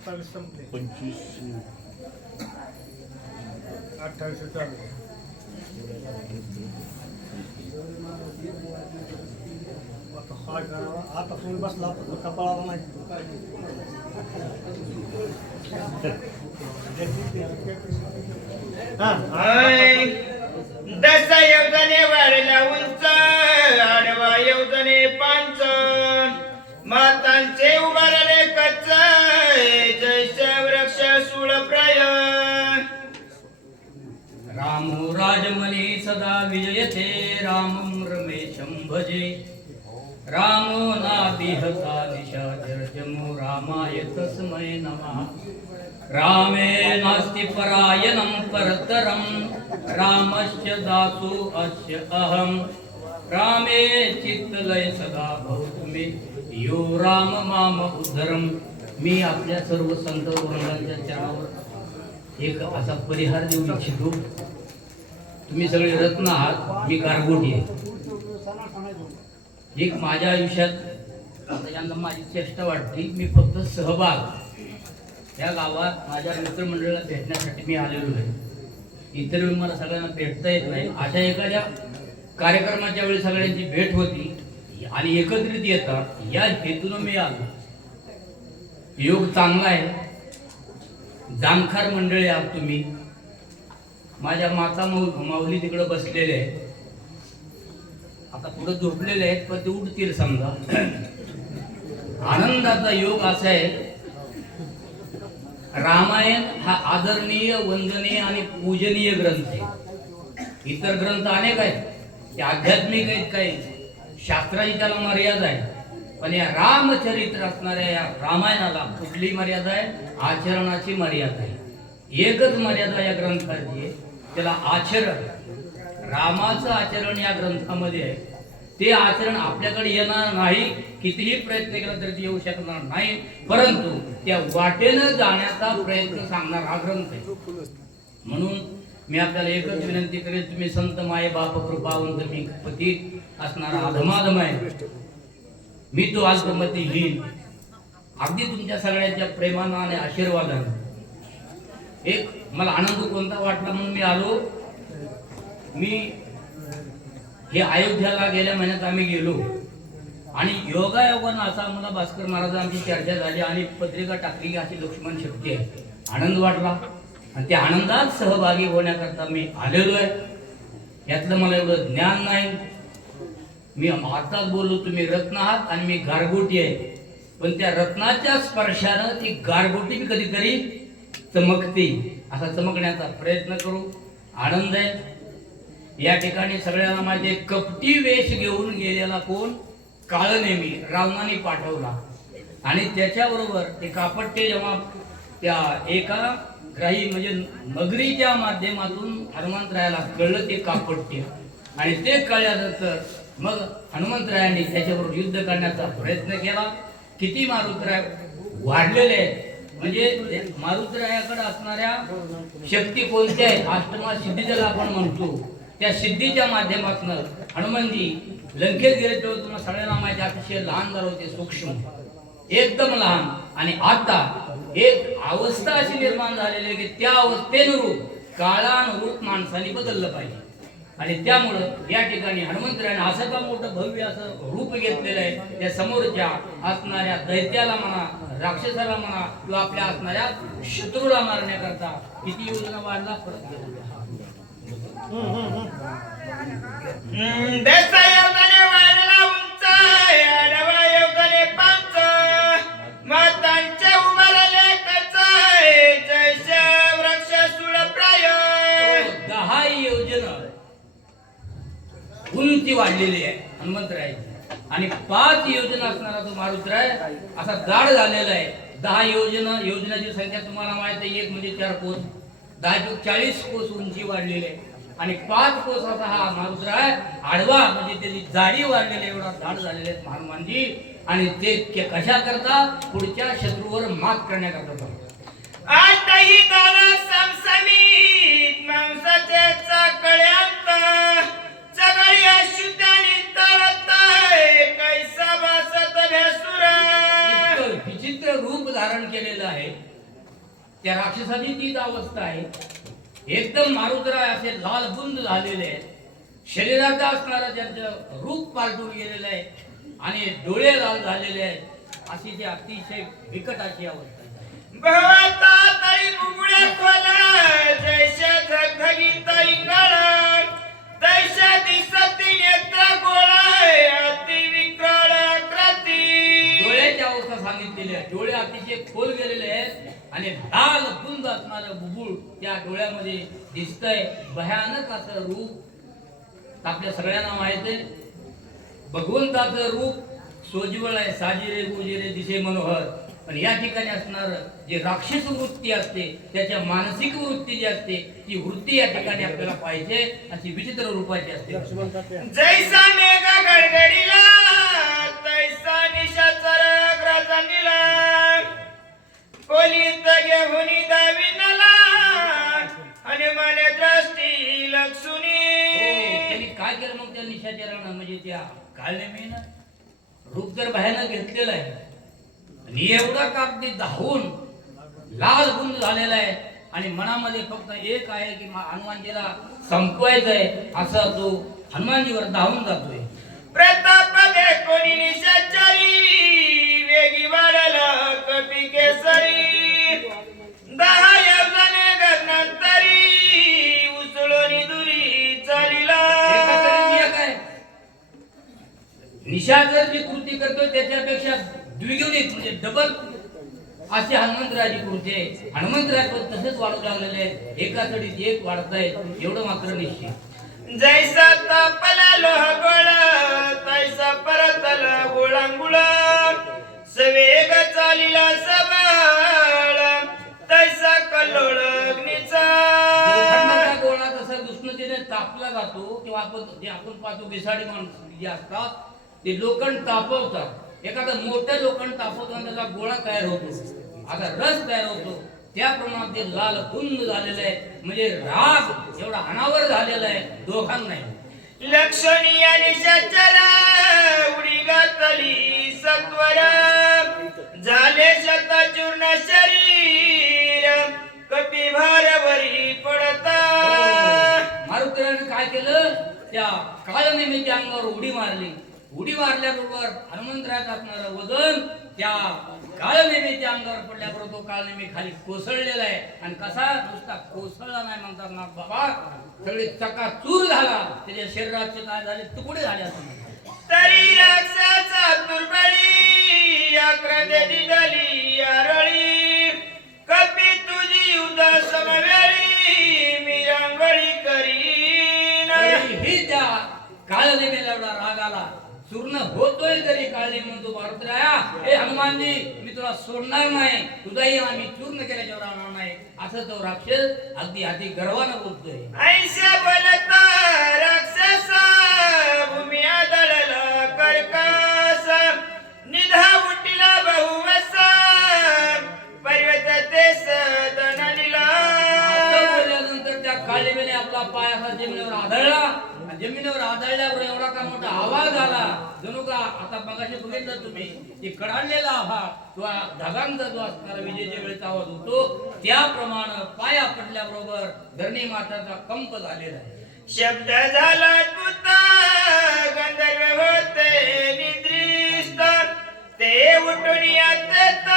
27 संपले, 25 28 चालू. आता काय करावं? आता तुम्ही बसला कपाळाला नाही. दस योजने वाढला उंच आडवा योजने पंच मातांचे उभारले कच्च जैसे वृक्ष सुळप्राय रामो राजमणी सदा विजयते रामं रमेशं भजे रामो नाभिहता निशाचरजमो रामाय तस्मै नमः रामे नास्ति परायणं परतरं रामस्य दासो अस्य अहं रामे चित्तलय सदा भवतु मे यो राम माम उद्धरम. मी आपल्या सर्व संत वृंदांच्या चरणावर एक असा परिहार देऊ इच्छितो. तुम्ही सगळे रत्न आहात, मी गारगोटी आहे. एक माझ्या आयुष्यात आता यांना माझी चेष्टा वाटते, मी फक्त सहभाग या गावात माझ्या मित्रमंडळाला भेटण्यासाठी मी आलेलो आहे. इतर वेळी मला सगळ्यांना भेटता येत नाही. अशा एखाद्या कार्यक्रमाच्या वेळी सगळ्यांची भेट होती आणि एकत्रित येतात, या हेतून मी आलो. योग चांगला आहे. जाणकार मंडळी आहात तुम्ही. माझ्या माता माऊली तिकडे बसलेले आहेत, आता पुढे झोपलेले आहेत, पण ते उठतील समजा. आनंदाचा योग असा आहे, रामायण हा आदरणीय, वंदनीय आणि पूजनीय ग्रंथ आहे. इतर ग्रंथ अनेक आहेत, ते आध्यात्मिक आहेत, काही शास्त्राची त्याला मर्यादा आहे. पण या रामचरित्र असणाऱ्या या रामायणाला कुठली मर्यादा आहे? आचरणाची मर्यादा आहे. एकच मर्यादा या ग्रंथाची आहे, त्याला आचरण. रामाचं आचरण या ग्रंथामध्ये आहे. ते आचरण आपल्याकडे येणार नाही, कितीही प्रयत्न केला तरी ते येऊ शकणार नाही. परंतु त्या वाटेनं जाण्याचा प्रयत्न सांगणार हा ग्रंथ आहे. म्हणून मी आपल्याला एकच विनंती करेन, तुम्ही संत माये बाप कृपावंत मी पती असणारा अधमाधम आहे. मी तो अल्पमती हीन. अगदी तुमच्या सगळ्यांच्या प्रेमानं आणि आशीर्वादानं एक मला आनंद कोणता वाटला म्हणून मी आलो. मी हे अयोध्याला गेल्या महिन्यात आम्ही गेलो आणि योगायोगानं असा आम्हाला भास्कर महाराजांची चर्चा झाली आणि पत्रिका टाकली, अशी लक्ष्मण शक्ती आहे. आनंद वाटला आणि त्या आनंदात सहभागी होण्याकरता मी आलेलो आहे. यातलं मला एवढं ज्ञान नाही. मी आताच बोललो, तुम्ही रत्न आहात आणि मी गारगोटी आहे. पण त्या रत्नाच्या स्पर्शानं ती गारगोटी मी कधीतरी चमकते. असा चमकण्याचा प्रयत्न करू. आनंद आहे. या ठिकाणी सगळ्यांना माझे कपटी वेश घेऊन गेलेला कोण? काळनेमी रावणाने पाठवला आणि त्याच्याबरोबर ते कापट्टे जेव्हा त्या एका ग्राही म्हणजे नगरीच्या माध्यमातून हनुमंतरायाला कळलं ते कापट्य आणि ते कळल्यानंतर मग हनुमंतरायांनी त्याच्याबरोबर युद्ध करण्याचा प्रयत्न केला. किती मारुतराय वाढलेले आहेत, म्हणजे मारुतरायाकडे असणाऱ्या शक्ती कोणत्या आहेत? अष्टमा सिद्धी ज्याला आपण म्हणतो, त्या सिद्धीच्या माध्यमातून हनुमानजी लंकेत गेले तेव्हा तुम्हाला सगळ्यांना माहिती अतिशय लहान झाले होते, सूक्ष्म, एकदम लहान. आणि आता एक अवस्था अशी निर्माण झालेली आहे की त्या अवस्थेनुरूप काळानुरूप माणसाने बदललं पाहिजे. आणि त्यामुळं या ठिकाणी हनुमंतरायाने असं का मोठं भव्य असं रूप घेतलेलं आहे. त्या समोरच्या असणाऱ्या दैत्याला म्हणा, राक्षसाला म्हणा किंवा आपल्या असणाऱ्या शत्रूला मारण्याकरता किती योजना वाढला परत मातांचे उभारले कचाय जैसे वृक्ष सुळप्राय. 10 योजना उंची वाढलेली आहे हनुमंतरायाची आणि 5 योजना असणारा तो मारुतराय असा जाड झालेला आहे. 10 योजनाची संख्या तुम्हाला माहिती आहे. एक म्हणजे 4 कोस, 10 40 कोस उंची वाढलेली आहे आणि 5 कोस असा हा मारुतराय आडवा, म्हणजे त्याची जाडी वाढलेली एवढा जाड झालेले आहेत हनुमानजी. आणि ते कशा करता? पुढच्या शत्रूवर मात करण्याकरता. आताही गाला समसमीत मांसाचे चाकळ्यांत सगळी अशुद्धानी तळताय कैसा वासत भेसुरा. विचित्र रूप धारण केलेलं आहे त्या राक्षसाची तीच अवस्था आहे. एकदम मारुतराय असे लाल बुंद झालेले आहेत. शरीरात असणारं त्यांचं रूप पालटून गेलेलं आहे आणि डोळे लाल झालेले आहेत. अशी ती अतिशय बिकट अशी अवस्था आहे. भवता तळी बुबुड्या खोला जैसे धगधगीत इंगळ तैसे दिसती नेत्र गोळाय अति विकळ कृती. डोळ्याची अवस्था सांगितलेली आहे. डोळे अतिशय खोल गेलेले आहेत आणि लाल बुंद असणारं बुबुळ त्या डोळ्यामध्ये दिसतंय. भयानक असं रूप. आपल्या सगळ्यांना माहित आहे भगवंताचं रूप सोज्वळ आहे. साजिरे गुजिरे दिसे मनोहर. पण या ठिकाणी असणार जे राक्षस वृत्ती असते त्याच्या मानसिक वृत्ती जी असते ती वृत्ती या ठिकाणी आपल्याला पाहिजे. अशी विचित्र रूपाची असते. जैसा मेघ गडगडीला तैसा निशाचर ग्रजनीला कोलीत घेऊन दाविनला हनुमान दृष्टी लक्षुनी. त्यांनी काय केलं मग त्या निशाचरानं म्हणजे त्या काळनेमीनं रूप जर बाहेर घेतलेलं आहे आणि एवढा कागदी धावून लाल गुंड झालेला आहे आणि मनामध्ये फक्त एक आहे की हनुमानजीला संपवायचं आहे असं तो हनुमानजीवर धावून जातोय. प्रताप कोणी निशाचरी वेगी वाढला कपी केसरी 10 योजने गगनांतरी उसळून दुरी चालिला. निशाचर जी कृती करतोय त्याच्यापेक्षा द्विगुणित म्हणजे डबल अशी हनुमंतरायाची कृती आहे. हनुमंतराय पण तसेच वाढू लागलेले आहेत. एका चढीत एक वाढतायत एवढं मात्र निश्चित. जैसा तापला लोह गोळा तैसा परतला गोळांगुळ सवेग चालिला सबळ तैसा कल्लोळ अग्नीचा. लोखंडाचा गोळा जसा उष्णतेने तापला जातो किंवा आपण पाहतो बिसाडी माणसं जी असतात ते लोखंड तापवतात. एखादं मोठं लोखंड तापवताना त्याचा गोळा तयार होतो. आता रस तयार होतो. त्याप्रमाणे ते लाल कुंद झालेलं आहे. म्हणजे राग एवढा अनावर झालेला आहे दोघांना नाही. लक्षणी आणि निशाचर उडी घातली सत्वर झाले शतचूर्ण शरीर कपी भारवरी पडता. मारुतीने काय केलं त्या काळनेमीच्या अंगावर उडी मारली. उडी मारल्याबरोबर हनुमंतरायात असणारं वजन त्या काळनेमीच्या अंगावर पडल्याबरोबर तो काळनेमी खाली कोसळलेला आहे. आणि कसा नुसता कोसळला नाही म्हणतात ना बाबा सगळे चकाचूर झाला. त्याच्या शरीराचे काय झाले तुकडे झाले असं म्हणतात. तरी राक्षसा दुर्बळी आक्रदे दिदली आरळी कपी तुझी उदास समवेळी मी रांगळी करीन. ही त्या काळनेमीला एवढा राग आला. चूर्ण होतोय तरी काळजी म्हणतो मारुतीराया हे हनुमानजी मी तुला सोडणार नाही. तुझाही आम्ही चूर्ण केल्याच्या राहणार नाही असं तो राक्षस अगदी अति गर्वानं बोलतोय. ऐशा बनता राक्षस भूमी आदळला कर्कस निधा उठिला बहुवस पर्वत ते सदनलिला. बोलल्यानंतर त्या काळजीने आपला पाय असा जमिनीवर आदळला. जमिनीवर आदळल्यावर एवढा का मोठा आवाज आला जणू का आता मगाशी बघितलं तुम्ही की कडाडलेला आवाज किंवा ढगांचा जो असणारा विजेच्या वेळेचा आवाज होतो त्याप्रमाणे पाया पडल्याबरोबर धरणी माताचा कंप झालेला आहे. शब्द झाला अद्भुत गंधर्व होते निद्रिस्त ते उठून येतात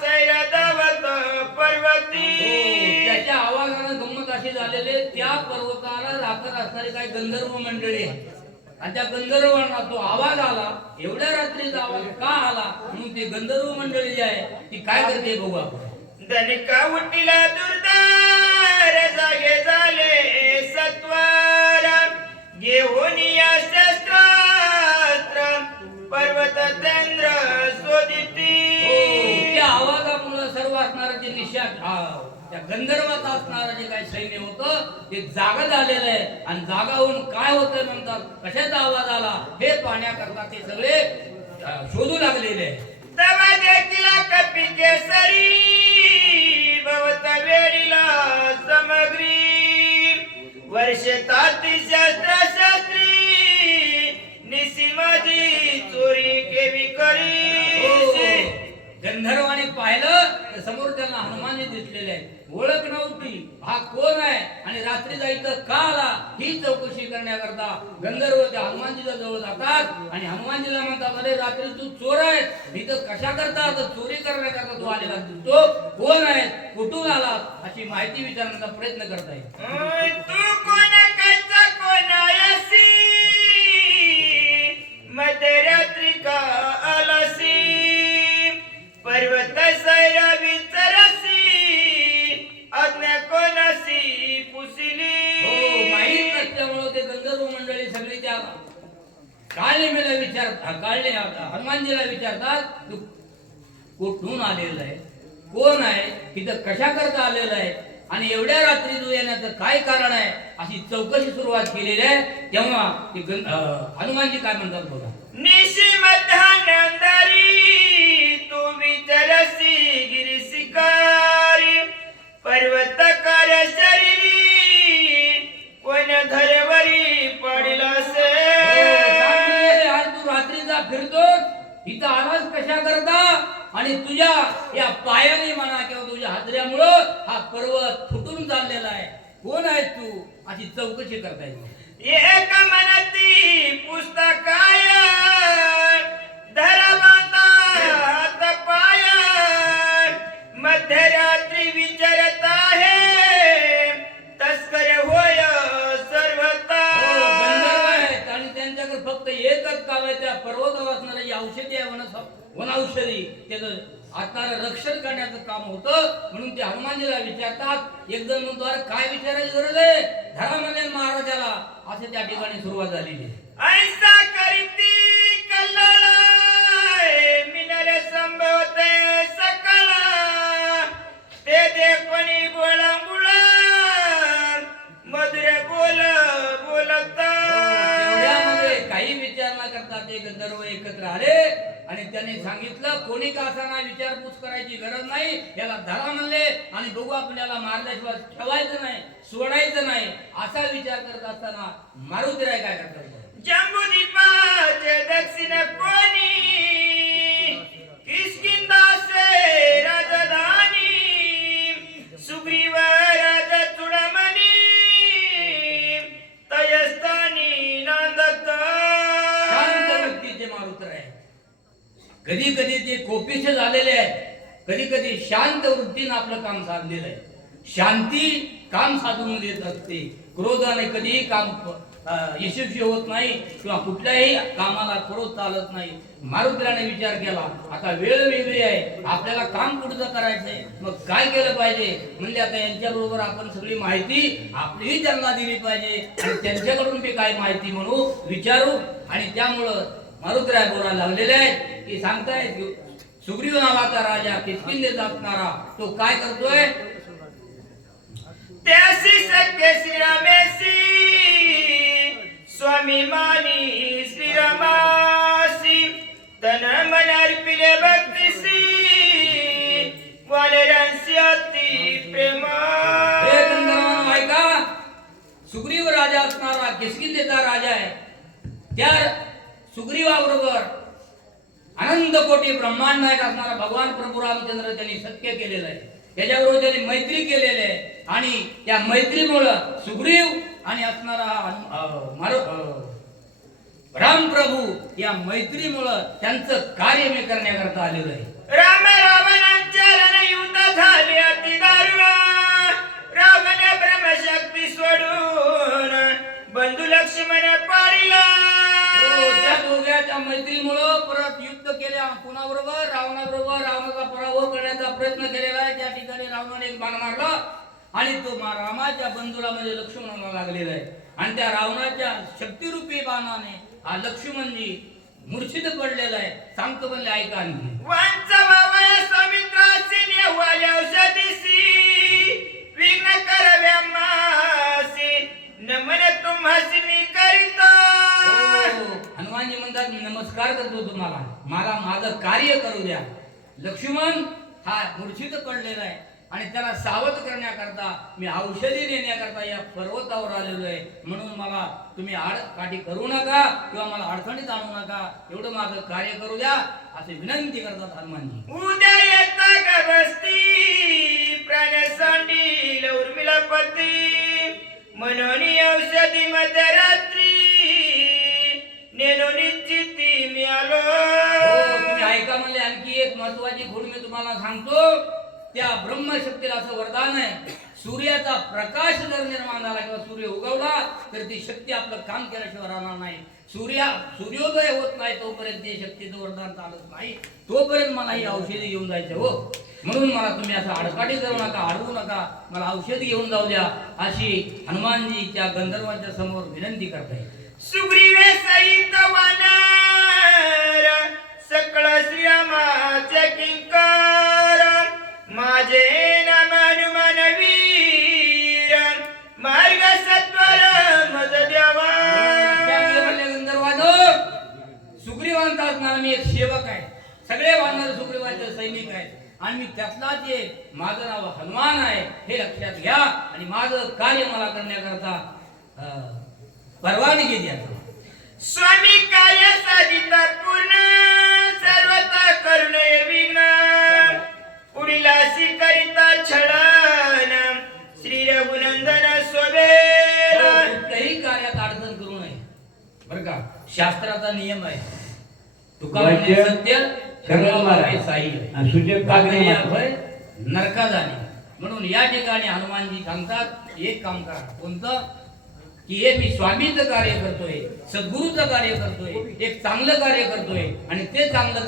सैराधावत पर्वती. त्याच्या आवाजानं गंमत अशी झालेले त्या पर्वताला राखत असणारी काही गंधर्व मंडळी आहे आणि त्या गंधर्वांना तो आवाज आला. एवढ्या रात्रीचा आवाज का आला म्हणून ती गंधर्व मंडळी जी आहे ती काय करते बघू आपण. धनिका उठिला दुर्दार जागे झाले सत्वर घेऊन या शस्त्रास्त्र पर्वत चंद्र शोधिती. त्या आवाजामुळे सर्व असणारं जे त्या गंधर्वात असणारं जे काही सैन्य होतं ते जागा झालेलं आहे आणि जागा होऊन काय होतंय म्हणतात कशाचा आवाज आला हे पाहण्याकरता ते सगळे शोधू लागलेले. तवा देखील कपी केसरी भवत वेळीला समग्री वर्ष ताती शस्त्र शास्त्री निसीमधी चोरी केवी करी. गंधर्वाने पाहिलं विचारलं. समोर त्यांना हनुमानजी दिसलेले आहेत. ओळख नव्हती, हा कोण आहे आणि रात्री जायचं का आला ही चौकशी करण्याकरता गंधर्व त्या हनुमानजीच्या जवळ जातात आणि हनुमानजीला म्हणतात, अरे रात्री तू चोर आहेस, इथं कशा करता? तर चोरी करण्याकरता तू आलेला दिसतो, कोण आहे, कुठून आला, अशी माहिती विचारण्याचा प्रयत्न करताय. तू कोणाकडचा कोण आहेसी? मध्यरात्री का आलासी? पर्वत सैरा विचारसी, आज्ञा कोणासी पुसिली? हो, माहीत नसल्यामुळं ते गंधर्व मंडळी सगळी त्या काळनेमीला विचारतात, हनुमानजीला विचारतात, तू कुठून आलेला आहे, कोण आहे, इथं कशा करता आलेला आहे आणि एवढ्या रात्री तू येण्याचं काय कारण आहे, अशी चौकशी सुरुवात केलेली आहे. तेव्हा ते हनुमानजी काय म्हणतात बघा. निशी मध्यानंदारी तू विचारसी गिरी शिकारी, पर्वत कार्य शरीरी कोण धरवरी पडिला से? आज तू रात्रीचा फिरतोस, इथं आलास कशा करता आणि तुझ्या या पायाने म्हणा किंवा तुझ्या हादऱ्यामुळं हा पर्वत फुटून चाललेला आहे, कोण आहे तू, अशी चौकशी करता येईल. एक मनती पुस्तकाय धरमाता हात पाय, मध्यरात्री विचारत आहे तस्कर होय सर्वता. गंधर्व आहेत आणि त्यांच्याकडे फक्त एकच काम आहे, त्या पर्वतावर असणारी जी औषधी आहे वनौषधी त्याचं आत्माला रक्षण करण्याचं काम होतं. म्हणून ते हनुमानजीला विचारतात. एक जण म्हणतो, अरे काय विचारायची गरज आहे, धरामध्ये महाराजाला, असे त्या ठिकाणी सुरुवात झालेली आहे. ऐसा करीती कल्लाळ मिनरे संभवते सकळ, ते दे कोणी बोळामुळा मधुर बोल बोलता. तेवढ्यामध्ये काही विचारणा करतात ते गंधर्व एकत्र आले आणि त्याने सांगितलं, कोणी का असाना विचारपूस करायची गरज नाही, याला धरा म्हणले आणि बघू आपण याला मारल्याशिवाय ठेवायचं नाही, सोडायचं नाही, असा विचार करत असताना मारुतीराय काय करतात. जम्बूद्वीपाचे दक्षिण कोणी किष्किंधासे राजधानी, सुग्रीव राजा चुडामणी तयस्थानी नांदत. शांत व्यक्तीचे मारुतीराय कधी कधी ते कोपिष्ठ झालेले आहेत, कधी कधी शांत वृत्तीनं आपलं काम साधलेलं आहे. शांती काम साधून देत असते, क्रोधाने कधीही काम यशस्वी होत नाही किंवा कुठल्याही कामाला क्रोध चालत नाही. मारुतीराने विचार केला, आता वेळ वेगळी आहे, आपल्याला काम पुढचं करायचंय, मग काय केलं पाहिजे. म्हणजे आता यांच्याबरोबर आपण सगळी माहिती आपलीही त्यांना दिली पाहिजे आणि त्यांच्याकडून मी काय माहिती म्हणू विचारू. आणि त्यामुळं मारुतीराय बोलायला लागलेले आहेत की सांगतायत, सुग्रीव नावाचा राजा किष्किंधेत असणारा तो काय करतोय. त्यासी सत्य श्रीरामेसी स्वामी मानी श्रीरामासी, तन मन अर्पिले भक्तीसी वानरांसी अति प्रेमा. हे गंधर्वांनो ऐका, सुग्रीव राजा असणारा किष्किंधेचा राजा आहे. त्या सुग्रीवाबरोबर अनंत कोटी ब्रह्मांड नायक असणारा भगवान प्रभू रामचंद्र त्यांनी सत्य केलेलं आहे, त्याच्याबरोबर त्यांनी मैत्री केलेली आहे आणि त्या मैत्रीमुळं सुग्रीव आणि असणारा राम प्रभू या मैत्रीमुळं त्यांचं कार्य मी करण्याकरता आलेलं आहे. राम रावणांच्या रणयुद्ध झाले अति दारुण, रावण ब्रह्मशक्ती सोडून बंधू लक्ष्मण पाडिला. त्या दोघांच्या मैत्रीमुळं परत युद्ध केले कुणाबरोबर, रावणाबरोबर. रावणाचा पराभव करण्याचा प्रयत्न केलेला आहे. त्या ठिकाणी रावणाने एक बाण मारला आणि तो रामाच्या बंधूला म्हणजे लक्ष्मणाला लागलेला आहे आणि त्या रावणाच्या शक्तिरूपी बाणाने हा लक्ष्मणजी मूर्छित पडलेला आहे. सांगतो म्हणले ऐका आणखी. वांचवावया सौमित्रासी नेवाल्या औषधीसी, विघ्न करव्या मासी, नमन तुम्हासी मी करीतो. हनुमानजी म्हणतात, मी नमस्कार करतो तुम्हाला, मला माझं कार्य करू द्या. लक्ष्मण हा मूर्छित पडलेला आहे आणि त्याला सावध करण्याकरता मी औषधी देण्याकरता या पर्वतावर आलेलो आहे. म्हणून मला तुम्ही आडकाठी करू नका किंवा मला अडचणीत आणू नका, एवढं माझं कार्य करू द्या असे विनंती करतात हनुमानजी. उद्या येता ग बसती कुलपती म्हणून औषधी मध्यरात्री नेनो निश्चिती मी आलो. तुम्ही ऐका म्हणले आणखी एक महत्वाची गोष्ट मी तुम्हाला सांगतो. त्या ब्रह्मशक्तीला असं वरदान आहे, सूर्याचा प्रकाश जर निर्माण झाला किंवा सूर्य उगवला तर ती शक्ती आपलं काम केल्याशिवाय राहणार नाही. सूर्योदय होत नाही तोपर्यंत ते शक्तीचं वरदान चालत नाही. तोपर्यंत मला ही औषधी घेऊन जायचं हो. म्हणून मला तुम्ही असं आडकाठी करू नका, अडवू नका, मला औषध घेऊन जाऊ द्या अशी हनुमानजी त्या गंधर्वांच्या समोर विनंती करताय. सुग्रीवे सहित वानर सकळ श्रीरामाचे किंकर माझे नाम हनुमान वीर मार्ग सत्वर मज द्यावा. गंधर्वानो, सुग्रीवांचा असणारा मी एक सेवक आहे. सगळे वानर सुग्रीवांचे सैनिक आहेत आणि मी त्यातलाच एक. माझं नाव हनुमान आहे हे लक्षात घ्या आणि माझं कार्य मला करण्याकरता परवानगी द्या. स्वामी कार्य साधिता पूर्ण सर्वता करुणे विघ्न पुढील अशी करिता छळण श्री रघुनंदन स्वबेर. कुठल्याही कार्यात अडचण करू नये बरं का. शास्त्राचा नियम आहे, तुका म्हणे सत्य नरका जाणे. म्हणून या ठिकाणी हनुमानजी सांगतात एक काम करा. कोणतं? की हे मी स्वामीचं कार्य करतोय, सद्गुरूचं कार्य करतोय, एक चांगलं कार्य करतोय आणि ते चांगलं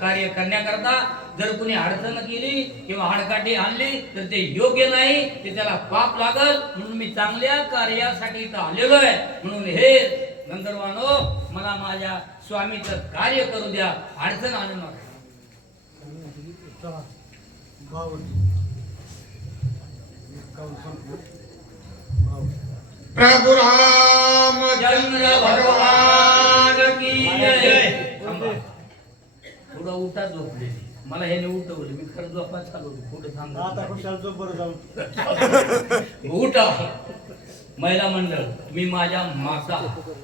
कार्य करण्याकरता जर कुणी अडचण केली किंवा हाडकाठी आणली तर ते योग्य नाही, ते त्याला पाप लागल. म्हणून मी चांगल्या कार्यासाठी इथं आलेलो आहे. म्हणून हे गंधर्वानो, मला माझ्या स्वामीचं कार्य करू द्या, अडचण आणू नका. प्रभु रामचंद्र भगवान की जय. थोडं उठा झोपले, मला हे उठवलं, मी खरं झोपा चालू कुठं सांग. आता खुशाल झोप बरं जाऊन. उठा महिला मंडळ, मी माझ्या माता,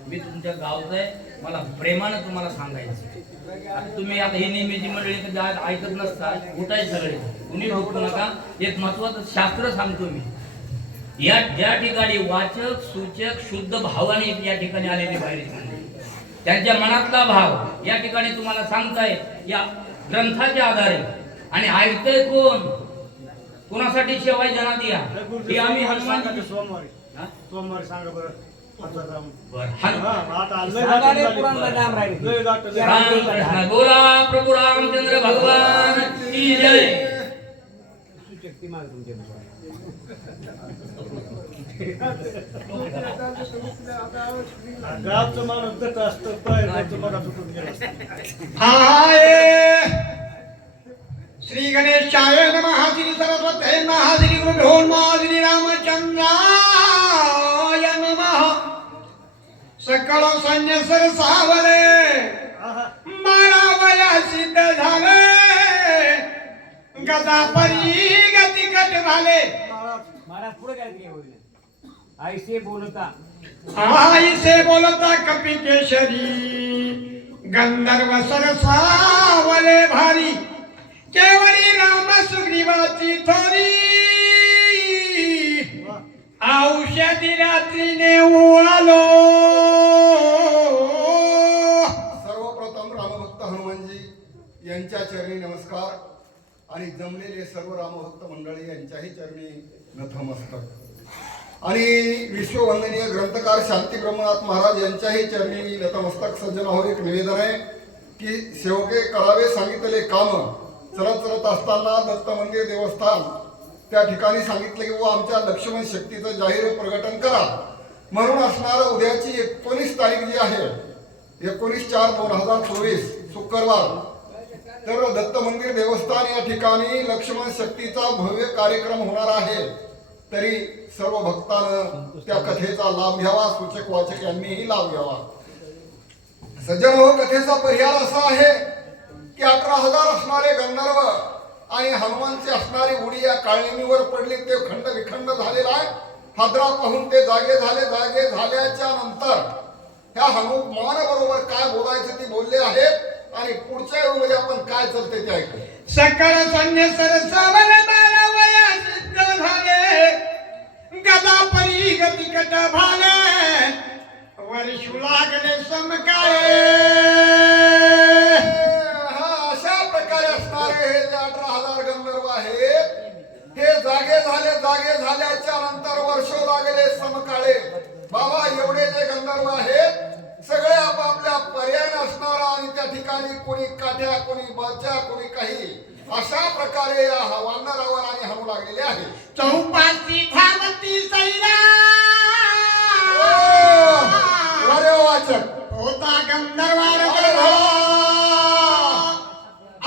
मी तुमच्या गावचा आहे, मला प्रेमानं तुम्हाला सांगायचं. आता तुम्ही आता ही नेहमीची मंडळी तर ऐकत नसता, उठाय सगळे, कुणी रोखू नका. एक महत्वाचं शास्त्र सांगतो मी. या ठिकाणी वाचक सूचक शुद्ध भावाने या ठिकाणी आलेले बाहेर त्यांच्या मनातला भाव या ठिकाणी तुम्हाला सांगताय या ग्रंथाच्या आधारे. आणि ऐकतोय कोण, कोणासाठी शेवाय जनात या की आम्ही हनुमान सोमवारी सांगा बरं. बोला प्रभु रामचंद्र भगवान की जय. गावचं माणूस दट असतं, पायचं बघा तुटून गेला. श्री गणेशाय नमः. श्री सरस्वती नमः. श्री गुरुभ्यो नमः. श्री रामचंद्राय नमः. सकळ सैन्य सरसावले मारावया सिद्ध झाले गदा परी गती कट झाले. महाराज पुढे काय होईल? आईसे बोलता आईसे बोलता कपी केशरी गंधर्व सरसावले भारी केवळी राम सुग्रीवाची थोरी औषधी रात्रीने आलो. सर्वप्रथम रामभक्त हनुमानजी यांच्या चरणी नमस्कार आणि जमलेले सर्व रामभक्त मंडळी यांच्याही चरणी नतमस्तक. आणि विश्ववंदनीय ग्रंथकार शांती ब्रह्मनाथ महाराज यांच्याही चरणी नतमस्तक सज्जन हो. एक निवेदन आहे की सेवके करावे सांगितलेले काम चलत असताना दत्त मंदिर देवस्थान त्या ठिकाणी सांगितलं की व आमच्या लक्ष्मण शक्तीचं जाहीर प्रकटन करा. म्हणून असणारं उद्याची 19 तारीख जी आहे 19/4/2024 शुक्रवार, तर दत्त मंदिर देवस्थान या ठिकाणी लक्ष्मण शक्तीचा भव्य कार्यक्रम होणार आहे. तरी सर्व भक्तांना त्या कथेचा लाभ घ्यावा, सूचक वाचक यांनीही लाभ घ्यावा. सज्जन हो, कथेचा पर्याय असा आहे की 18,000 असणारे गंधर्व आणि हनुमानची असणारी उडी या काळनिमीवर पडली. ते खंड विखंड झालेला आहे. हादरा पाहून ते जागे झाले. जागे झाल्याच्या नंतर ह्या हनुमान बरोबर काय बोलायचं ते बोलले आहेत आणि पुढच्या वेळेमध्ये आपण काय चालते ते ऐकू. सकळ सैन्य सरसावले मारावया सिद्ध झाले गदा परी गतिकट भाले वर्षू लागले समकाळे. हा अशा प्रकारे असणारे हे जे 18,000 गंधर्व आहेत हे जागे झाल्याच्या नंतर वर्ष लागले समकाळे. बाबा एवढे जे गंधर्व आहेत सगळे आपापल्या पर्याय असणारा आणि त्या ठिकाणी कोणी काठ्या कोणी बाच्या कोणी काही अशा प्रकारे या वानरावर आणि हणू लागलेले आहेत. चौपाशी धावती सैरा अरे वाचक होता गंधर्वार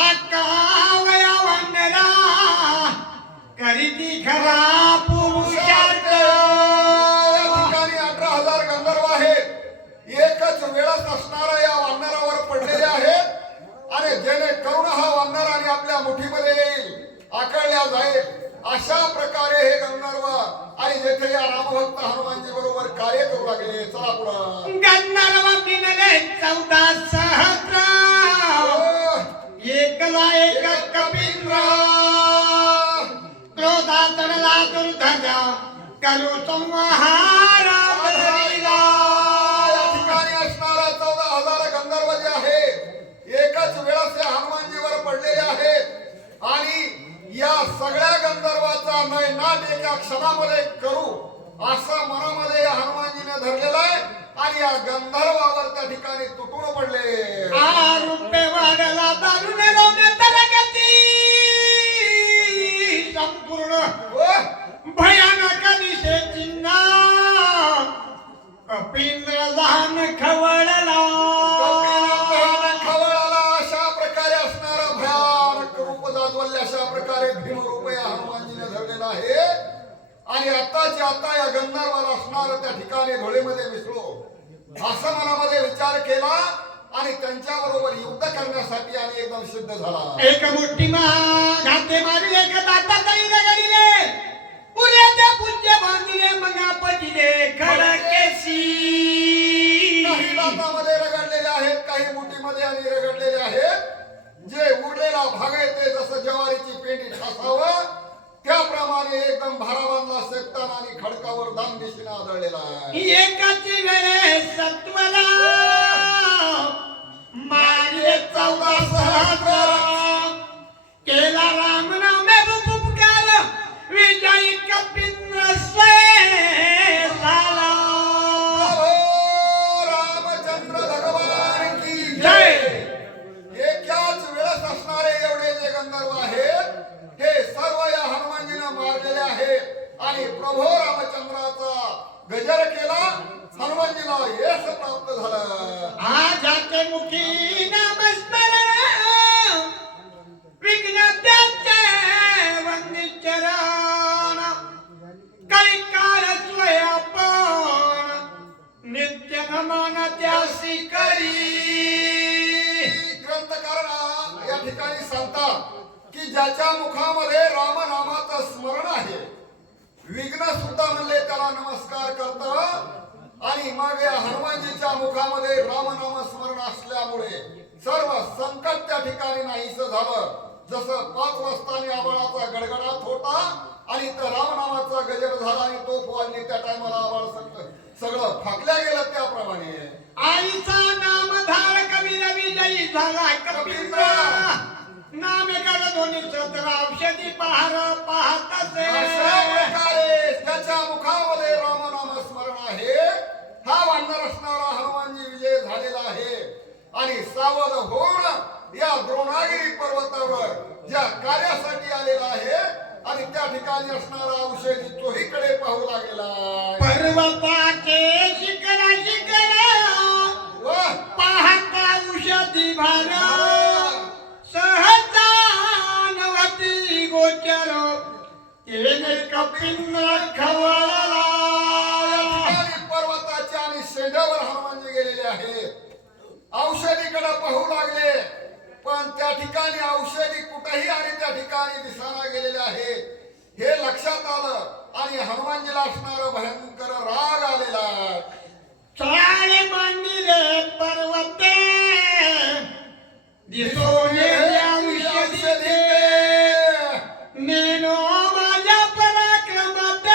अक्कावया वंदना करीती खरा पुरुषार्थ. या ठिकाणी 18,000 गंधर्व आहेत एकच वेळात असणारा या वानरावर पडलेले आहेत आणि जेणेकरून हा वानर आणि आपल्या मुठीमध्ये येईल आकळल्या जाईल अशा प्रकारे हे गंधर्व आणि जेथे या रामभक्त हनुमानजी बरोबर कार्य करू लागले. चला पुढं. गंधर्व दिनले 14 सहस्र एकला एक कपिंद्र क्रोधा चढला दुर्धर्य करू संहार बदलिला. या ठिकाणी असणारा 14,000 गंधर्व जे आहे एकच वेळात या हनुमानजीवर पडलेले आहेत आणि या सगळ्या गंधर्वाचा नयनाट एका क्षणामध्ये करू असं मनामध्ये या हनुमानजीने धरलेलं आहे आणि या गंधर्वावर त्या ठिकाणी तुटून पडले. आरुपे वाढला दारुणे रोवणे तरगती संपूर्ण भयानक दिशे चिन्ह कपिंद्र लहान खवळला. खवळाला अशा प्रकारे असणारा भयानक रूप जाज्वल्य अशा प्रकारे भीमरूप या हनुमानजीने धरलेला आहे आणि आताच्या आता या गंधर्वाला असणार त्या ठिकाणी धुळीमध्ये मिसळो असं मनामध्ये विचार केला आणि त्यांच्या बरोबर युद्ध करण्यासाठी आणि एकदम सिद्ध झाला. एक मोठी घाते मारले एक दाता तरी रगडिले पुढे ते पूज्य बांधिले मगा पटिले खडकेसी. काही दातामध्ये रगडलेले आहेत काही मुठीमध्ये आणि रगडलेले आहेत. जे उरलेला भाग आहे ते जसं ज्वारीची पेंडी ठासावं त्याप्रमाणे एकदम भाराबांधला शेकताना आणि खडकावर दान दिशेने आदळलेला आहे. एकाची वेळे सत्वला मारले 14 सहस्र केला राम नामे उपकार विजयी कपिंद्र स्वय झाला. रामचंद्र भगवान की जय. एकाच वेळेस असणारे एवढे जे गंधर्व आहेत हे सर्व या हनुमानजीने मारलेले आहेत आणि प्रभू रामचंद्राचा गजर केला हनुमानजीला यश प्राप्त झालं. आजाचे मुखी नामस्मरण विघ्न त्याचे वंदिचरण कैकाल स्वयंपण नित्य नमन त्यासी करी. ग्रंथकारणा या ठिकाणी सांगतात की ज्याच्या मुखामध्ये रामनामाचं स्मरण आहे विघ्न सुद्धा म्हणले त्याला नमस्कार करतात आणि मग या हनुमानजीच्या मुखामध्ये रामनाम स्मरण असल्यामुळे सर्व संकट त्या ठिकाणी नाहीसं झालं. जसं 5 वाजता आबाळाचा गडगडाट होता आणि त्या रामनामाचा गजर झाला आणि तो फुवारणी त्या टायमाला आबाळ सगळं फाकल्या गेलं त्याप्रमाणे आईचा नामधार कबीर विजयी झाला कपिंद्र नामे कर दोन्ही सत्र औषधी पहार पाहत असे. अशा प्रकारे त्याच्या मुखामध्ये रामनाम स्मरण आहे. हा वानर असणारा हनुमानजी विजय झालेला आहे आणि सावध होऊन या द्रोणागिरी पर्वतावर ज्या कार्यासाठी आलेला आहे आणि त्या ठिकाणी असणारा औषधी चोहीकडे पाहू लागलेला. पर्वताचे शिखरा पाहता औषधी भार सहजानवती गोचर तेने कपिंद्र खवळला. पर्वताच्या आणि शेंड्यावर हनुमानजी गेलेले आहेत. औषधीकडे पाहू लागले पण त्या ठिकाणी औषधी कुठेही आणि त्या ठिकाणी दिसायला गेलेले आहेत. हे लक्षात आलं आणि हनुमानजीला असणारा भयंकर राग आलेला. चाळे मांडिले पर्वते दिसोने औषधी नेनो माझ्या पराक्रमात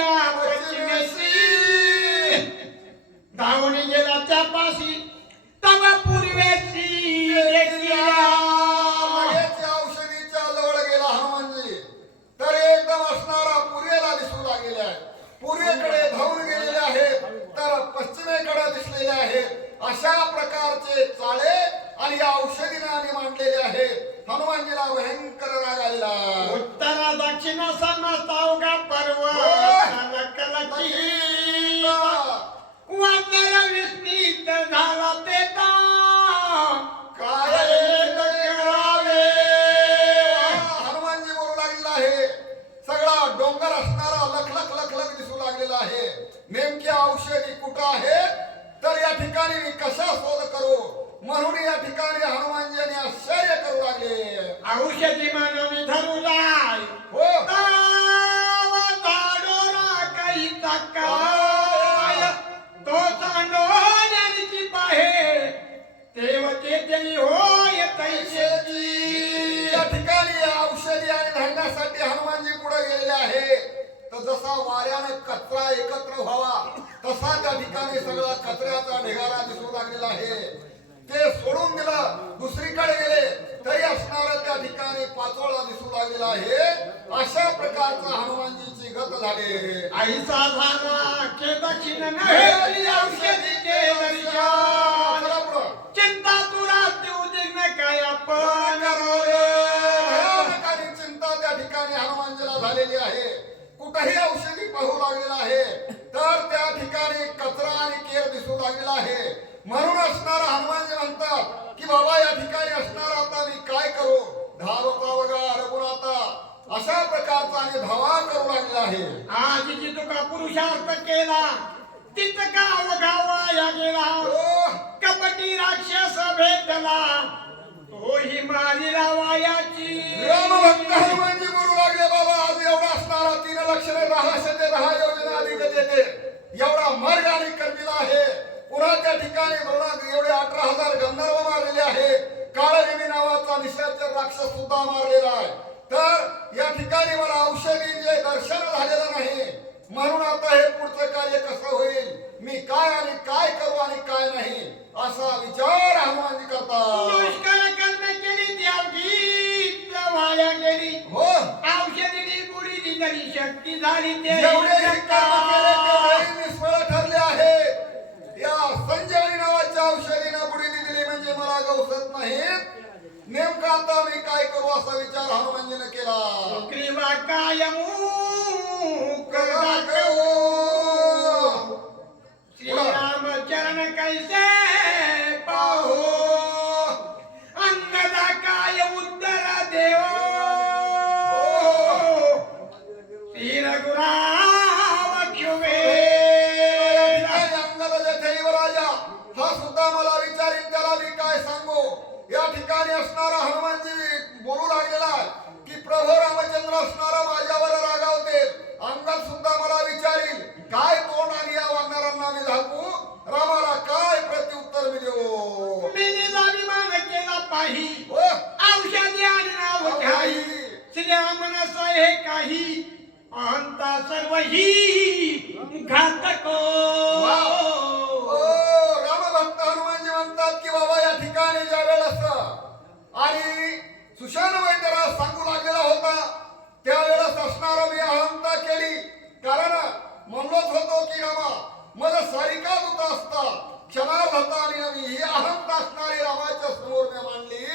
नदीच्या पश्चिमेशी धावून गेला त्या पाशी तव पूर्वेशी लगेच औषधीच्या जवळ गेला हनुमानजी तर एकदम असणारा पूर्वेला दिसू लागलेला आहे. पूर्वेकडे धावून गेलेले आहेत तर पश्चिमेकडे दिसलेले आहेत. अशा प्रकारचे चाळे आणि या औषधीने मांडलेले आहेत. हनुमानजीला भयंकर राग आलेला. उत्तरा दक्षिण समस्तावगा पर्वत वादळ विस्मित झाला तेता काय करावे. हनुमानजी बोलू लागलेला आहे. सगळा डोंगर असणारा लखलख लखलख दिसू लागलेला आहे. नेमक्या औषधी कुठं आहे तर या ठिकाणी मी कशा शोध करू म्हणून या ठिकाणी हनुमानजी यांनी आश्चर्य करू लागले. औषधी म्हणून धरू जाय हो झाडोरा काही काय तो चांडोण्याची पाहे तेवते तरी होय तैसेची. या ठिकाणी औषधी आणि धरण्यासाठी हनुमानजी पुढे गेलेले आहे. तर जसा वाऱ्याने कचरा एकत्र व्हावा तसा त्या ठिकाणी सगळा कचऱ्याचा ढिगारा दिसू लागलेला आहे. ते सोडून दिलं दुसरीकडे गेले तरी असणार त्या ठिकाणी पाचोळा दिसू लागलेला आहे. अशा प्रकारचा हनुमानजीची गत झाली. ऐसा झाला के दक्षिण नव्हे औषधीचे दर्शन चला पुढं. चिंता तुला उद्विग्न काय आपण भयानक आणि चिंता त्या ठिकाणी हनुमानजीला झालेली आहे. कुठेही औषधी पाहू लागलेला आहे तर त्या ठिकाणी कचरा आणि केर दिसू लागलेला आहे. म्हणून असणारा हनुमानजी म्हणतात की बाबा या ठिकाणी असणारा आता मी काय करू. धावता वगा रघुनाथा अशा प्रकारचा आणि धावा करू लागलेला आहे. आज जितका पुरुषार्थ केला तितका अवघावाया गेला. कपटी राक्षस भेटला तोही मारिला वायाची. रामभक्त हनुमानजी बोलू लागले बाबा आज एवढा असणारा 3 लक्षणे 10 ते 10 योजना अधिक देते एवढा मार्ग आणि कर्मीला आहे. पुन्हा त्या ठिकाणी एवढे 18,000 गंधर्व मारलेले आहे. काळदेवी नावाचा निशाचर राक्षस सुद्धा मारलेला आहे. तर या ठिकाणी मला औषधीचे दर्शन झालेलं नाही. म्हणून आता हे पुढचं कार्य कसं होईल मी काय आणि काय करू आणि काय नाही असा विचार हनुमानजी करतात. दुष्काळ कर्म केली त्यागी वाया गेली. हो औषधीची बुडी तरी शक्ती झाली ते जेवढे कर्म केले तेवढे निष्फळ ठरले आहे. या संजीवनी नावाच्या औषधीनं बुडी दिली म्हणजे मला गवसत नाही. नेमका आता मी काय करू असा विचार हनुमानजीने केला. ग्रीवा काय मूक दाखवू. श्रीराम चरण कैसे पाहू अंगदा काय उत्तर देव श्री रघुराम क्षुभे. राजा हा सुद्धा मला विचारीन त्याला मी काय सांगू. या ठिकाणी असणारा हनुमानजी बोलू लागलेला आहे की प्रभू रामचंद्र असणारा माझ्यावर रागावते. अंगद सुद्धा मला विचारील काय तोंड आणि या वानरांना मी दाखवू. रामाला काय प्रत्युत्तर मी देऊ. मी निजाभिमान केला पाही हो, औषधी आणि नाव घ्याई. श्रीरामन हे काही अहंता सर्व ही घातक. रामभक्त हनुमानजी म्हणतात की बाबा या ठिकाणी ज्या वेळेस आणि सुशान वैद्यराज सांगू लागलेला होता त्यावेळेस असणारा मी अहंता केली. कारण म्हणलोच होतो की रामा माझा सारिका दूत असता क्षणार्थ होता आणि मी ही अहंता असणारी रामाच्या समोर मी मांडली.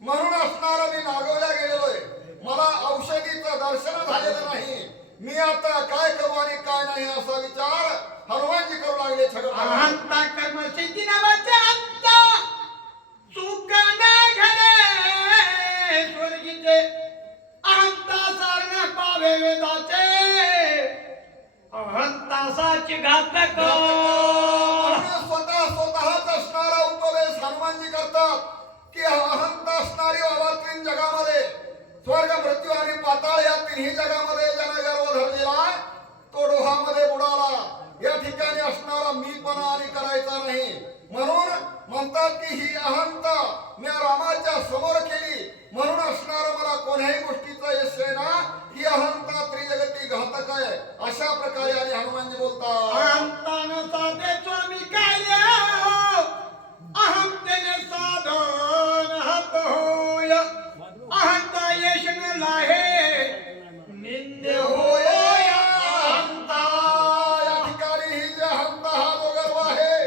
म्हणून असणारा मी नागवल्या गेलेलोय. मला औषधीचं दर्शन झालेलं नाही. मी आता काय करू आणि काय नाही असा विचार हनुमानजी करू लागले. अहंता कर्म सिद्धी नावाचे अंत चूक न घडे स्वर्गीचे अहंता सारण पावे वेदाचे अहंता साची घातक. स्वतःच असणारा उपदेश हनुमानजी करतात की अहंता असणारी बाबा 3 जगामध्ये स्वर्ग मृत्यू आणि पाताळ या 3ही जगामध्ये ज्याने गर्व धरलेला आहे तो डोहामध्ये बुडाला. या ठिकाणी असणारा मीपणा आणि करायचा नाही. म्हणून म्हणतात की ही अहंता मी रामाच्या समोर केली. म्हणून असणारा मला कोणत्याही गोष्टीचा यश आहे ना ही अहंता त्रिजगती घातक आहे अशा प्रकारे आणि हनुमानजी बोलतात अंतान साधे स्वामी काय अहम तेने साधन हात होय अहंता यश न लाहे निंदे होय अहंता. या ठिकाणी ही जे अहंता हा जो गर्व आहे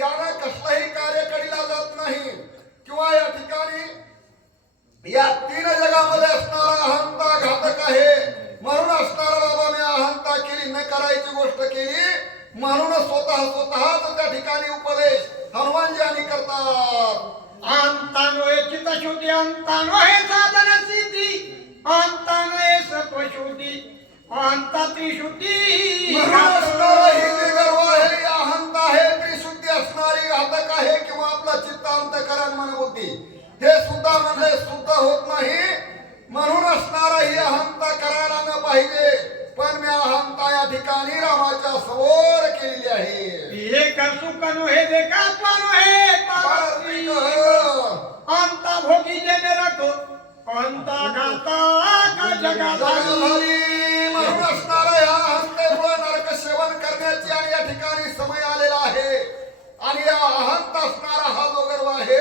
यानं कसलंही कार्य करीला जात नाही किंवा या ठिकाणी या तीन जगामध्ये असणारा अहंता घातक आहे. म्हणून असणारा बाबा मी अहंता केली न करायची गोष्ट केली म्हणून स्वतःच त्या ठिकाणी उपदेश हनुमानजी आणि करतात. अंतानो हे चित्तशुद्धी अंतानो हे साधन सिद्धी अंतानो हे सत्वशुद्धी अंता त्रिशुद्धी म्हणून असणारा ही जे गर्व आहे ही अहंता आहे त्रिशुद्धी असणारी घातक आहे किंवा आपला चित्त अंतःकरण मनबुद्धी हे सुद्धा म्हणजे शुद्ध होत नाही. म्हणून असणारा ही अहंता करायला न पाहिजे पण मी अहंता या ठिकाणी रामाच्या समोर केलेली आहे. हे सुखनो हे देखात्वानो हे पारसी अंता भोगी जन रखो अंता गाता का जगाता जगभरी म्हणून असणारा या अहंतेमुळे नरक सेवन करण्याची आणि या ठिकाणी समय आलेला आहे. आणि या अहंत असणारा हा जो गर्व आहे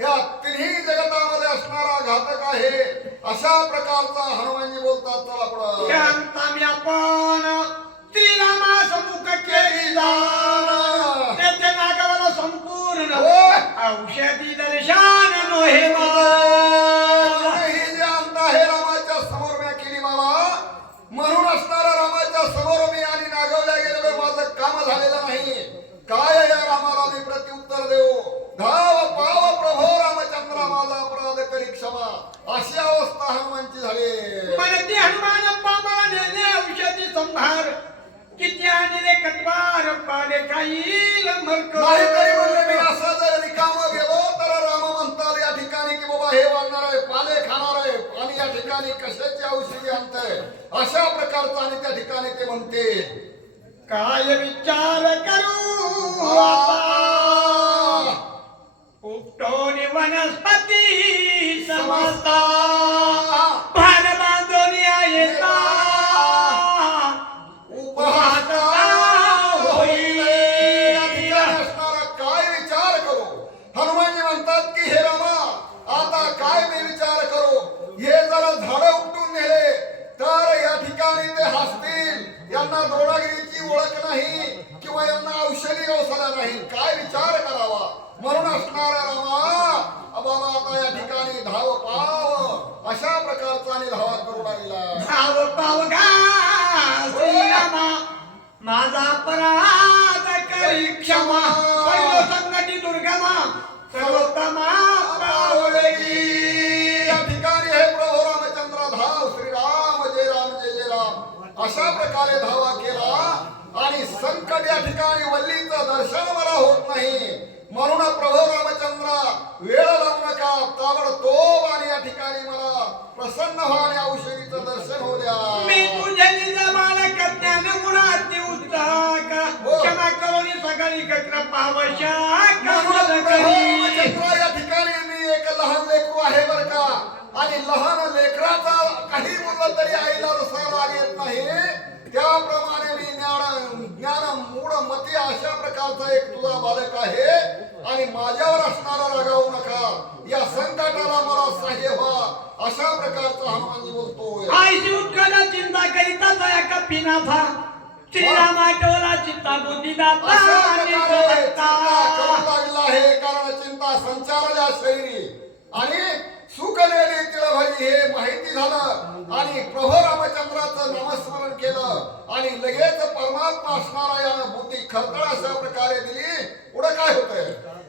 या तिन्ही जगतामध्ये असणारा घातक आहे. अशा प्रकारचा हनुमानजी बोलतात. चला पुढं. अंता मी आपण श्रीरामा समुख केली जाण त्याचे नागवला संपूर्ण औषधी दर्शन नोहे ही जी अंत आहे रामाच्या समोर मी केली बाबा म्हणून असणारा रामाच्या समोर मी आणि नागवल्या गेलेलं माझं काम झालेलं नाही. काय या रामाला मी प्रत्युत्तर देऊ. धाव पाव प्रभो रामचंद्र माझा अपराध करी क्षमा अशी अवस्था हनुमानची झाली. म्हणते हनुमान पामा नेने औषधी संभार किती आणले कटवार पाले खाईल मरक नाहीतरी म्हणले मी असा जर रिकाम गेलो तर राम म्हणतात या ठिकाणी की बाबा हे वाढणार आहे पाले खाणार आहे आणि या ठिकाणी कशाची औषधी आणताय अशा प्रकारचं आणि त्या ठिकाणी ते म्हणते काय विचार करू आता उपटोन वनस्पती समजता भार बांधून येता उपहासा होईल. या ठिकाणी असणारा काय विचार करू. हनुमानजी म्हणतात की हे रामा आता काय मी विचार करू. हे जर झाडं उपटून नेले तर या ठिकाणी ते हसतील. यांना द्रोणागिरीची ओळख नाही किंवा यांना औषधी गवसला नाही. काय विचार करावा. म्हणून असणारा रामा बाबा आता या ठिकाणी धाव पाव अशा प्रकारचा आणि धावा करून आलेला. धाव पाव घा श्रीरामा माझा अपराध करी क्षमा पहिलो संकटी दुर्गमा सर्वोत्तमा पावलगी. या ठिकाणी हे प्रभू रामचंद्र धाव श्रीराम जय राम जय जय राम अशा प्रकारे धावा केला आणि संकट या ठिकाणी वल्लीचं दर्शन मला होत नाही. म्हणून प्रभू रामचंद्र वेळ लावू नका ताबडतोब आणि या ठिकाणी मला प्रसन्न व्हा आणि औषधीचं दर्शन होऊ द्या. मी तुझे निज बालक ज्ञान गुणाती उत्साह क्षमा करून सगळी कृपा वशा म्हणून प्रभू रामचंद्र या ठिकाणी मी एक लहान लेकरू आहे बर का आणि लहान लेकराचा काही बोललं तरी आईला रसा राग येत नाही. त्याप्रमाणे मी ज्ञान मूढ मती अशा प्रकारचा एक तुझा बालक आहे आणि माझ्यावर असणारा रागावू नका. या संकटाला मला सहाय्य व्हा अशा प्रकारचा हनुमानजी बोलतोय. आईची उत्कट चिंता करीता तया कपिना था श्रीरामा टोला चित्ता बुद्धिदाता अशा प्रकारे निसत्ता. चिंता करू लागला आहे कारण चिंता संचारल्या शरीरी आणि सुख नेली तिळभरी हे माहिती झालं आणि प्रभू रामचंद्राचं नामस्मरण केलं आणि लगेच परमात्मा असणारा यानं बुद्धी खरतळ अशा प्रकारे दिली. पुढे काय होतंय.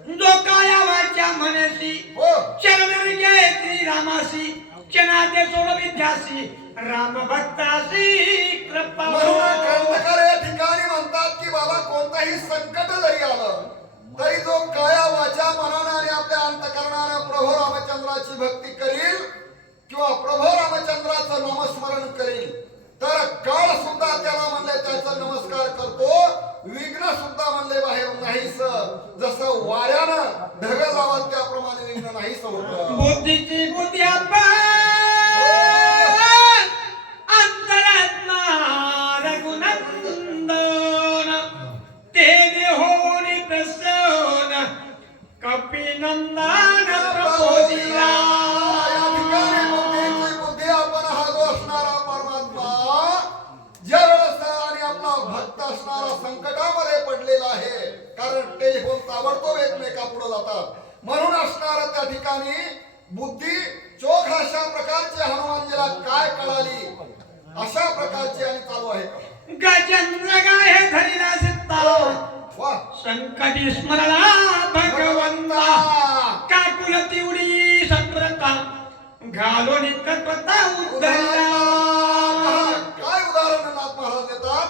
जो काया वाच्या म्हणसी हो शरण गे श्रीरामासी क्षणाते सोड विद्यासी राम भक्तासी कृपा म्हणून ग्रंथकार या ठिकाणी म्हणतात की बाबा कोणताही संकट जरी आलं तरी जो काया वाचा मनानं आणि आपल्या अंतकरणानं प्रभू रामचंद्राची भक्ती करील किंवा प्रभू रामचंद्राचं नामस्मरण करील तर काळ सुद्धा त्याला म्हणले त्याचा नमस्कार करतो. विघ्न सुद्धा म्हणले बाहेर नाहीस जसं वाऱ्यानं ढग जावं त्याप्रमाणे विघ्न नाहीस होत. बुद्धीची बुद्धी आपण अंतरात्मा रघुनाथ कारण टेलिफोन ताबडतोब एकमेकापुढे जातात. म्हणून असणार त्या ठिकाणी बुद्धी चोख अशा प्रकारची हनुमानजीला काय कळाली, अशा प्रकारची आणि चालू आहे. गजेंद्र गाय धरिला सिद्धा वा संकटी स्मरला भगवंता काकुल तिवडी सत्प्रता घालो निकटता उद्धरला. काय उदाहरण नाथ महाराज देतात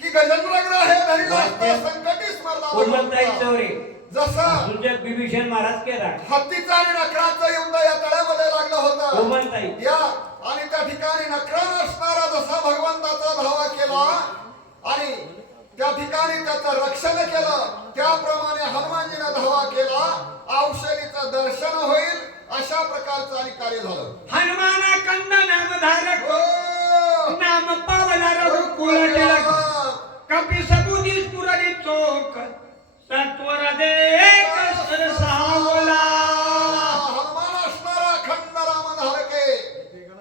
की गजेंद्र हे धरिला असता संकटी स्मरला कोमलताई भगवंता. चौरे जसं तुझ्या विभीषण महाराज केला हत्तीचं आणि नकराचं युद्ध या तळ्यामध्ये लागलं होतं. कोमलताई या आणि त्या ठिकाणी नकरान असणारा जसा भगवंताचा धावा केला आणि त्या ठिकाणी त्याचं रक्षण केलं, त्याप्रमाणे हनुमानजीने धावा केला. औषधीचं दर्शन होईल अशा प्रकारचं आणि कार्य झालं. हनुमाना कंद नाम धारक हो. नाम पावला रघुकुल टिळक कपी सबुदी स्फुरली चोख सत्वर देख सरसावला. हनुमान असणारा खंड राम धारके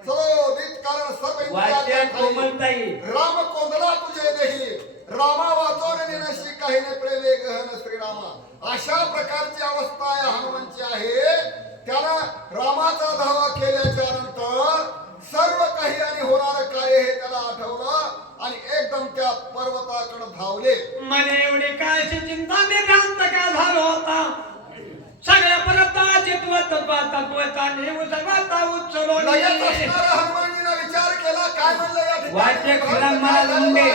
सरोदित कारण सर्व वाच्या इंद्रियाच्या कोमलताई राम कोंदला तुझे देही रामा वाचवणे नेनशी काही ने प्रेमे गहन श्रीरामा. अशा प्रकारची अवस्था या हनुमानची आहे. त्यानं रामाचा धावा केल्याच्या नंतर सर्व काही आणि होणारं कार्य हे त्याला आठवलं आणि एकदम त्या पर्वताकडे धावले. मला एवढी कायची चिंता निर्घांत का झालो होता. सगळ्या पर्वताची तत्वता नेऊ सर्वाता उचलो लगेच असणारा हनुमानजीने विचार केला. काय म्हणलं या वाचक ठिकाणी श्रीराम महाराज मुंडे.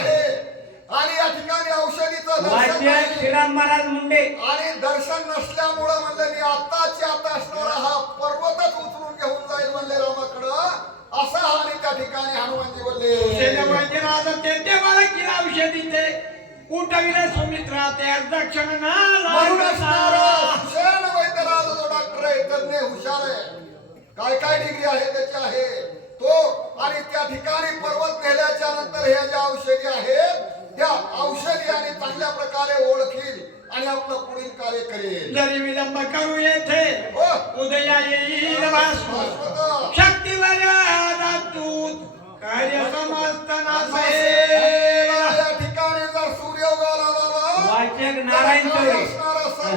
आणि या ठिकाणी औषधीचं दर्शन वाचक नाही. श्रीराम महाराज मुंडे आणि दर्शन नसल्यामुळं म्हणले मी आताची आता असणारा हा पर्वतच उचलून घेऊन जाईल म्हणले रामाकडं. असा हा आणि त्या ठिकाणी हनुमानजी बोलले. औषधीचे उठविले सुमित्रा ते दक्षिण म्हणून असणारा हुशार वैद्यराज जो डॉक्टर आहे तज्ञ हुशार आहे. काय काय डिग्री आहे त्याची आहे तो. आणि त्या ठिकाणी पर्वत नेल्याच्या नंतर हे ज्या औषधी आहेत त्या औषधी आणि चांगल्या प्रकारे ओळखील आणि आपलं पुढील कार्य करेल. जरी विलंब करू येथे हो. उदया येईल भास्कर शाश्वत. शक्तिवर दूत कार्य समस्त या ठिकाणी जर सूर्य उगवला बाबा वाचक नारायण चौरे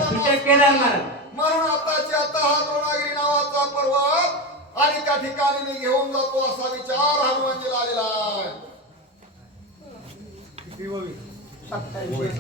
सूचक केदार महाराज. म्हणून आताची आता हा द्रोणागिरी नावाचा पर्वत आणि त्या ठिकाणी मी घेऊन जातो असा विचार हनुमानजीला आलेला आहे. किती 27